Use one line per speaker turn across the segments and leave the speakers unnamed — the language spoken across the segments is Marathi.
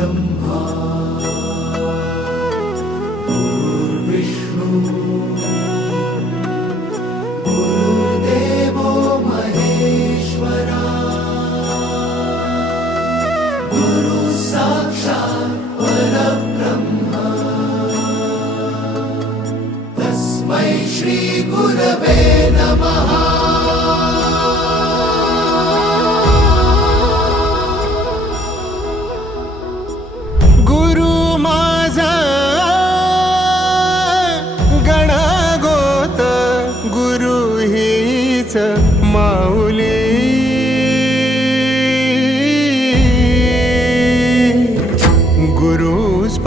परब्रह्मा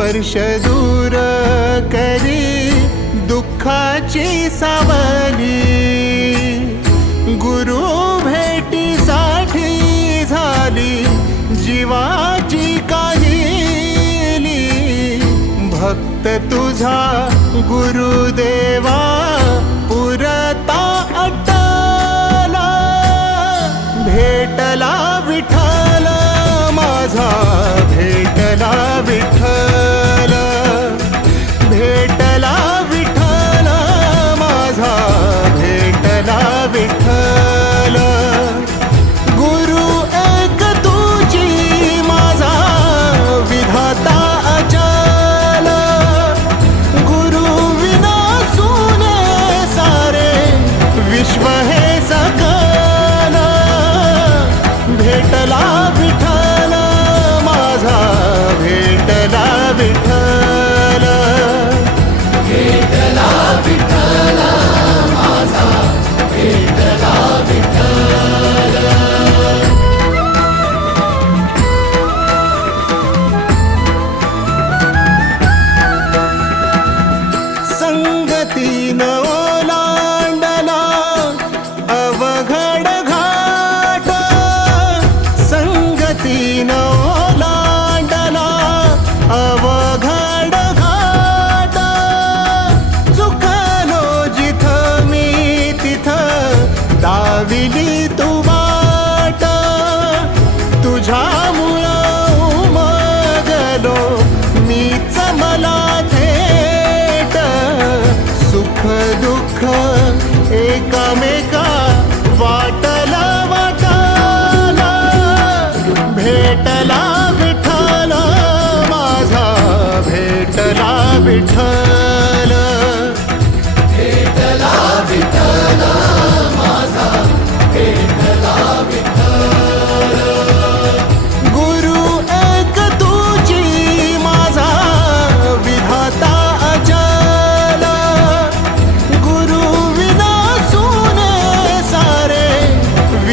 स्पर्श दूर करी दुःखाची सावली. गुरु भेटीसाठी झाली जीवाची काहिली. भक्त तुझा गुरुदेवा पुरता अटला. भेटला विठ्ठल माझा भेटला विठ्ठल भेटला दाविली तू वाट. तुझ्यामुळं उमगलो मीच मला थेट. सुख दुःख एकामेका वाटला वाटाला. भेटला विठ्ठल माझा भेटला विठ्ठल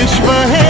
wish for help.